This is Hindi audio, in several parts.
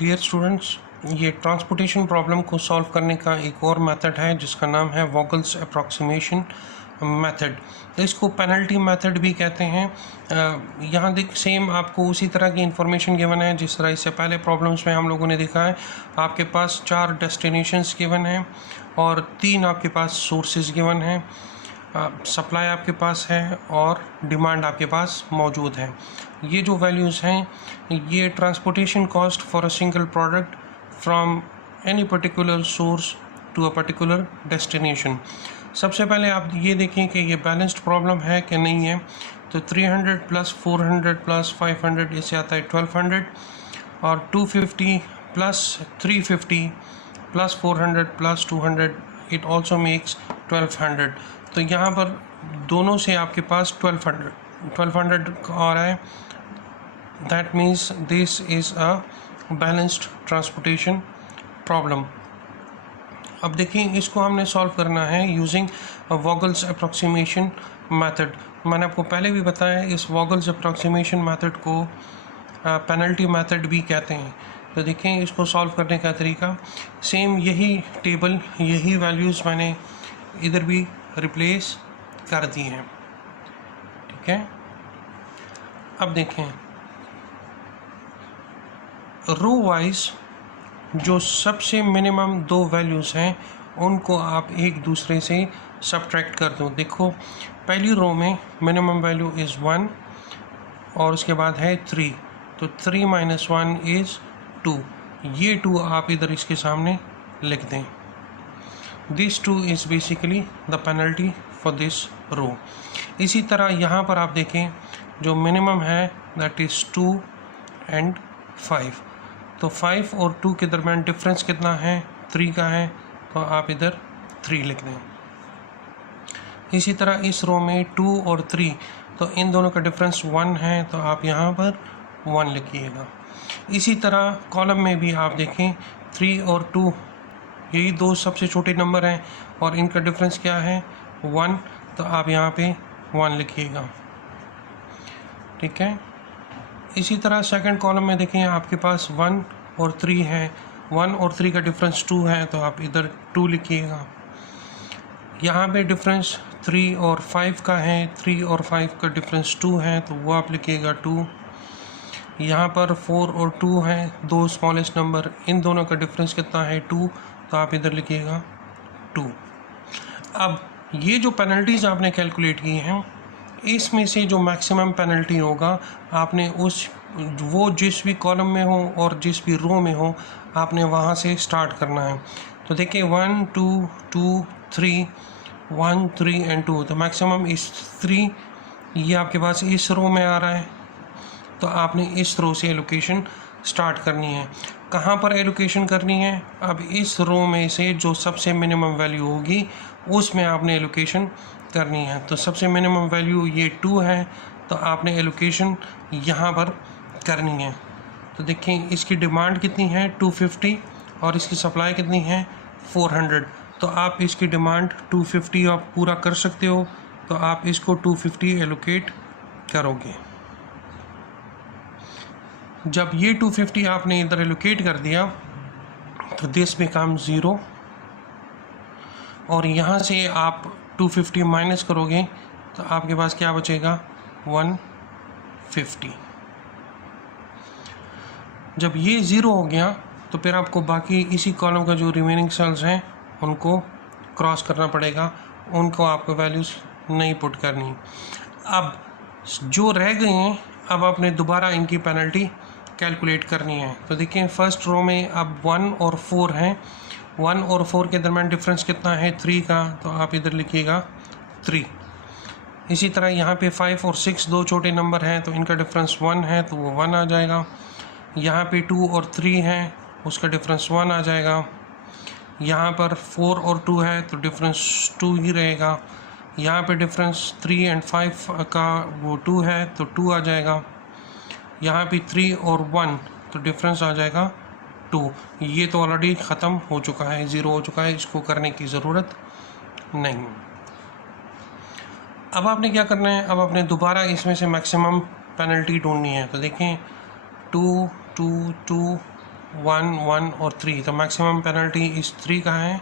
डियर स्टूडेंट्स, ये ट्रांसपोर्टेशन प्रॉब्लम को सॉल्व करने का एक और मेथड है जिसका नाम है वोगल्स अप्रॉक्सीमेशन मेथड। इसको पेनल्टी मेथड भी कहते हैं। यहाँ देख सेम आपको उसी तरह की इंफॉर्मेशन गिवन है जिस तरह इससे पहले प्रॉब्लम्स में हम लोगों ने देखा है। आपके पास 4 डेस्टिनेशंस गिवन हैं और 3 आपके पास सोर्सेज गिवन हैं। सप्लाई आपके पास है और डिमांड आपके पास मौजूद है। ये जो वैल्यूज़ हैं ये transportation cost for a single product from any particular source to a particular destination. सबसे पहले आप ये देखें कि ये बैलेंस्ड प्रॉब्लम है कि नहीं है। तो 300 प्लस 400 प्लस 500 इससे आता है 1200 और 250 plus 350 plus 400 plus 200 it also makes 1200। तो यहाँ पर दोनों से आपके पास 1200 आ रहा है। That means this is a balanced transportation problem. अब देखिए इसको हमने सॉल्व करना है यूजिंग वोगल्स अप्रॉक्सीमेशन मेथड। मैंने आपको पहले भी बताया इस वोगल्स अप्रॉक्सीमेशन मेथड को पेनल्टी मेथड भी कहते हैं। तो देखें इसको सॉल्व करने का तरीका सेम यही टेबल यही वैल्यूज़ मैंने इधर भी रिप्लेस कर दी हैं। ठीक है, अब देखें रो वाइज जो सबसे मिनिमम 2 वैल्यूज़ हैं उनको आप एक दूसरे से सब्ट्रैक्ट कर दो। देखो पहली रो में मिनिमम वैल्यू इज़ 1 और उसके बाद है 3, तो 3 माइनस 1 इज़ 2। ये 2 आप इधर इसके सामने लिख दें। This 2 is basically the penalty for this row. इसी तरह यहाँ पर आप देखें जो मिनिमम है दैट इज़ 2 एंड 5। तो 5 और 2 के दरमियान डिफरेंस कितना है, 3 का है, तो आप इधर 3 लिख दें। इसी तरह इस रो में 2 और 3, तो इन दोनों का डिफरेंस 1 है, तो आप यहाँ पर 1 लिखिएगा। इसी तरह कॉलम में भी आप देखें 3 और 2 यही 2 सबसे छोटे नंबर हैं और इनका डिफरेंस क्या है 1, तो आप यहाँ पे 1 लिखिएगा। ठीक है, इसी तरह सेकंड कॉलम में देखें आपके पास 1 और 3 है, 1 और 3 का डिफरेंस 2 है, तो आप इधर 2 लिखिएगा। यहाँ पे डिफरेंस 3 और 5 का है, 3 और 5 का डिफरेंस 2 है, तो वो आप लिखिएगा 2। यहाँ पर 4 और 2 है, 2 स्मॉलेस्ट नंबर, इन दोनों का डिफरेंस कितना है 2, तो आप इधर लिखिएगा 2। अब ये जो पेनल्टीज़ आपने कैलकुलेट की हैं इसमें से जो मैक्सिमम पेनल्टी होगा आपने वो जिस भी कॉलम में हो और जिस भी रो में हो आपने वहाँ से स्टार्ट करना है। तो देखिए 1 2 2 3 1 3 एंड 2, तो मैक्सिमम इस 3 ये आपके पास इस रो में आ रहा है, तो आपने इस रो से एलोकेशन स्टार्ट करनी है। कहाँ पर एलोकेशन करनी है, अब इस रो में से जो सबसे मिनिमम वैल्यू होगी उसमें आपने एलोकेशन करनी है। तो सबसे मिनिमम वैल्यू ये 2 है, तो आपने एलोकेशन यहाँ पर करनी है। तो देखिए इसकी डिमांड कितनी है 250 और इसकी सप्लाई कितनी है 400, तो आप इसकी डिमांड 250 आप पूरा कर सकते हो, तो आप इसको 250 एलोकेट करोगे। जब ये 250 आपने इधर एलोकेट कर दिया तो दिस बिकम 0 और यहाँ से आप 250 माइनस करोगे तो आपके पास क्या बचेगा 150। जब ये 0 हो गया तो फिर आपको बाकी इसी कॉलम का जो रिमेनिंग सेल्स हैं उनको क्रॉस करना पड़ेगा, उनको आपको वैल्यूज़ नहीं पुट करनी। अब जो रह गए हैं अब आपने दोबारा इनकी पेनल्टी कैलकुलेट करनी है। तो देखिए फर्स्ट रो में अब 1 और 4 हैं, 1 और 4 के दरमियान डिफरेंस कितना है 3 का, तो आप इधर लिखिएगा 3। इसी तरह यहाँ पे 5 और 6 2 छोटे नंबर हैं, तो इनका डिफरेंस 1 है, तो वो 1 आ जाएगा। यहाँ पे 2 और 3 हैं, उसका डिफरेंस 1 आ जाएगा। यहाँ पर 4 और 2 है, तो डिफरेंस 2 ही रहेगा। यहाँ पे डिफरेंस 3 एंड 5 का वो 2 है, तो 2 आ जाएगा। यहाँ पे 3 और 1, तो डिफरेंस आ जाएगा 2। ये तो ऑलरेडी ख़त्म हो चुका है, 0 हो चुका है, इसको करने की ज़रूरत नहीं। अब आपने क्या करना है, अब आपने दोबारा इसमें से मैक्सिमम पेनल्टी ढूंढनी है। तो देखें 2 2 2 1, 1 और 3, तो मैक्सिमम पेनल्टी इस 3 का है।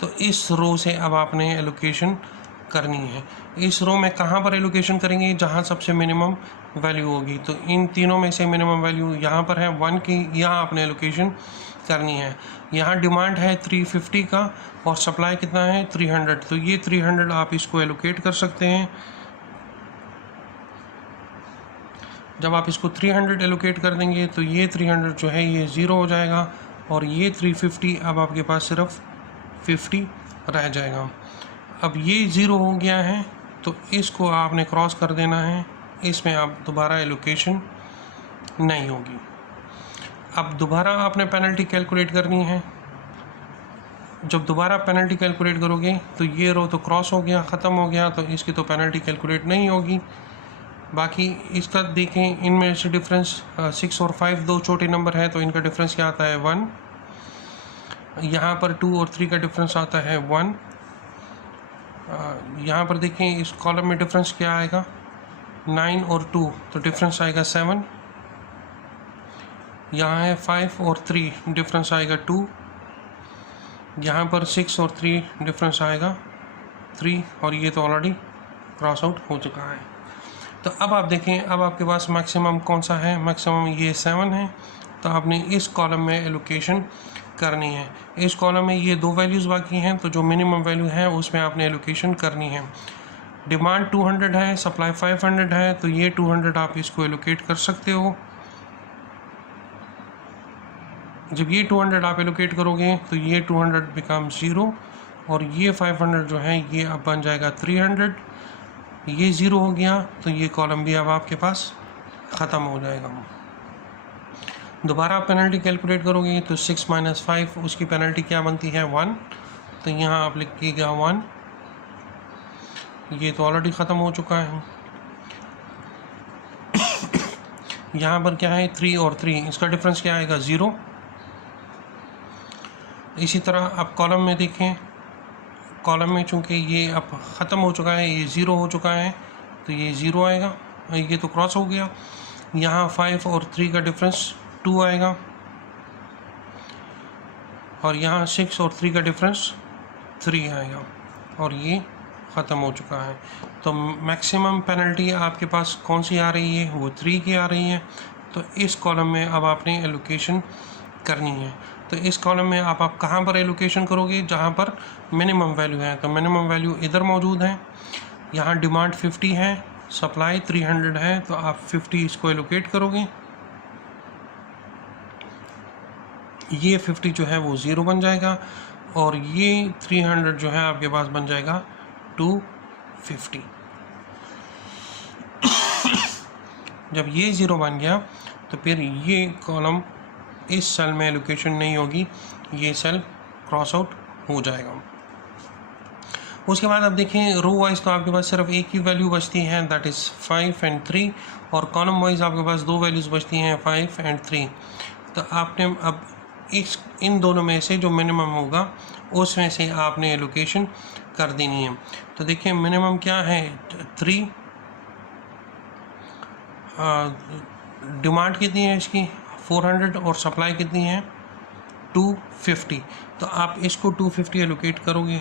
तो इस रो से अब आपने एलोकेशन करनी है। इस रो में कहाँ पर एलोकेशन करेंगे, जहाँ सबसे मिनिमम वैल्यू होगी। तो इन तीनों में से मिनिमम वैल्यू यहाँ पर है 1 की, यहाँ आपने एलोकेशन करनी है। यहाँ डिमांड है 350 का और सप्लाई कितना है 300, तो ये 300 आप इसको एलोकेट कर सकते हैं। जब आप इसको 300 एलोकेट कर देंगे तो ये 300 जो है ये 0 हो जाएगा और ये 350 अब आपके पास सिर्फ 50 रह जाएगा। अब ये 0 हो गया है तो इसको आपने क्रॉस कर देना है, इसमें आप दोबारा एलोकेशन नहीं होगी। अब दोबारा आपने पेनल्टी कैलकुलेट करनी है। जब दोबारा पेनल्टी कैलकुलेट करोगे तो ये रो तो क्रॉस हो गया, ख़त्म हो गया, तो इसकी तो पेनल्टी कैलकुलेट नहीं होगी। बाकी इसका देखें, इनमें से डिफरेंस 6 और 5 दो छोटे नंबर हैं, तो इनका डिफरेंस क्या आता है 1। यहाँ पर 2 और 3 का डिफरेंस आता है 1। यहाँ पर देखें इस कॉलम में डिफरेंस क्या आएगा 9 और 2, तो डिफरेंस आएगा 7। यहाँ है 5 और 3, डिफरेंस आएगा 2। यहाँ पर 6 और 3 डिफरेंस आएगा 3, और ये तो ऑलरेडी क्रॉस आउट हो चुका है। तो अब आप देखें, अब आपके पास मैक्सिमम कौन सा है, मैक्सिमम ये 7 है। तो आपने इस कॉलम में एलोकेशन करनी है। इस कॉलम में ये 2 वैल्यूज़ बाकी हैं, तो जो मिनिमम वैल्यू है उसमें आपने एलोकेशन करनी है। डिमांड 200 है, सप्लाई 500 है, तो ये 200 आप इसको एलोकेट कर सकते हो। जब ये 200 आप एलोकेट करोगे तो ये 200 बिकम 0 और ये 500 जो है ये अब बन जाएगा 300। ये 0 हो गया तो ये कॉलम भी अब आपके पास ख़त्म हो जाएगा। दोबारा पेनल्टी कैलकुलेट करोगे तो 6 - 5 उसकी पेनल्टी क्या बनती है 1, तो यहाँ आप लिखिएगा 1। ये तो ऑलरेडी ख़त्म हो चुका है। यहाँ पर क्या है 3 और 3, इसका डिफरेंस क्या आएगा 0। इसी तरह अब कॉलम में देखें, कॉलम में चूँकि ये अब ख़त्म हो चुका है, ये 0 हो चुका है, तो ये 0 आएगा, ये तो क्रॉस हो गया। यहाँ 5 और 3 का डिफरेंस 2 आएगा और यहाँ 6 और 3 का डिफरेंस 3 आएगा और ये ख़त्म हो चुका है। तो मैक्सिमम पेनल्टी आपके पास कौन सी आ रही है, वो 3 की आ रही है। तो इस कॉलम में अब आपने एलोकेशन करनी है। तो इस कॉलम में आप कहाँ पर एलोकेशन करोगे, जहाँ पर मिनिमम वैल्यू है। तो मिनिमम वैल्यू इधर मौजूद है। यहाँ डिमांड 50 है, सप्लाई 300 है, तो आप 50 इसको एलोकेट करोगे। ये 50 जो है वो 0 बन जाएगा और ये 300 जो है आपके पास बन जाएगा 250। जब ये 0 बन गया तो फिर ये कॉलम इस सेल में एलोकेशन नहीं होगी, ये सेल क्रॉस आउट हो जाएगा। उसके बाद आप देखें रो वाइज तो आपके पास सिर्फ एक ही वैल्यू बचती है, दैट इज़ 5 और 3, और कॉलम वाइज आपके पास 2 वैल्यूज़ बचती हैं 5 और 3। तो आपने अब इन दोनों में से जो मिनिमम होगा उसमें से आपने एलोकेशन कर देनी है। तो देखिए मिनिमम क्या है 3, डिमांड कितनी है इसकी 400 और सप्लाई कितनी है 250। तो आप इसको 250 एलोकेट करोगे,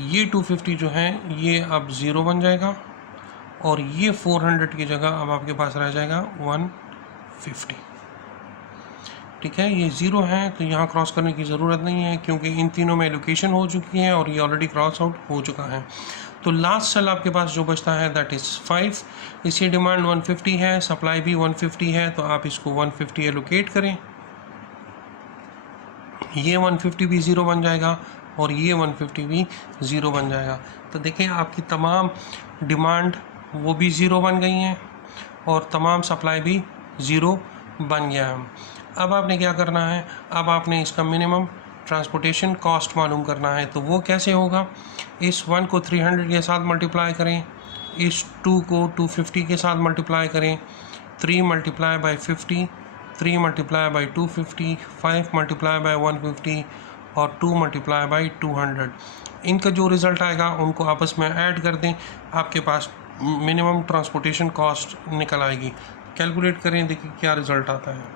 ये 250 जो है ये अब 0 बन जाएगा और ये 400 की जगह अब आपके पास रह जाएगा 150। ठीक है, ये 0 है तो यहाँ क्रॉस करने की ज़रूरत नहीं है क्योंकि इन तीनों में एलोकेशन हो चुकी है और ये ऑलरेडी क्रॉस आउट हो चुका है। तो लास्ट सेल आपके पास जो बचता है दैट इज़ 5। इसकी डिमांड 150 है, सप्लाई भी 150 है, तो आप इसको 150 एलोकेट करें। ये 150 भी 0 बन जाएगा और ये 150 भी 0 बन जाएगा। तो देखें आपकी तमाम डिमांड वो भी 0 बन गई हैं और तमाम सप्लाई भी 0 बन गया है। अब आपने क्या करना है, अब आपने इसका मिनिमम ट्रांसपोर्टेशन कॉस्ट मालूम करना है। तो वो कैसे होगा, इस 1 को 300 के साथ मल्टीप्लाई करें, इस 2 को 250 के साथ मल्टीप्लाई करें, 3 multiply by 50, 3 multiply by 250, 5 multiply by 150 और 2 मल्टीप्लाई बाई 200। इनका जो रिज़ल्ट आएगा उनको आपस में ऐड कर दें, आपके पास मिनिमम ट्रांसपोर्टेशन कॉस्ट निकल आएगी। कैलकुलेट करें, देखिए क्या रिज़ल्ट आता है।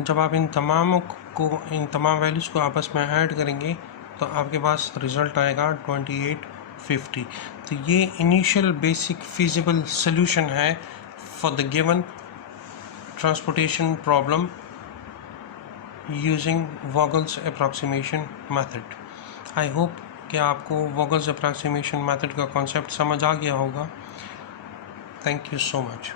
जब आप इन तमाम वैल्यूज़ को आपस में ऐड करेंगे तो आपके पास रिज़ल्ट आएगा 2850। तो ये इनिशियल बेसिक फिजिबल सोल्यूशन है for the given transportation problem using Vogel's approximation method. I hope कि आपको वोगल्स अप्रॉक्सीमेशन मेथड का कॉन्सेप्ट समझ आ गया होगा। Thank you so much.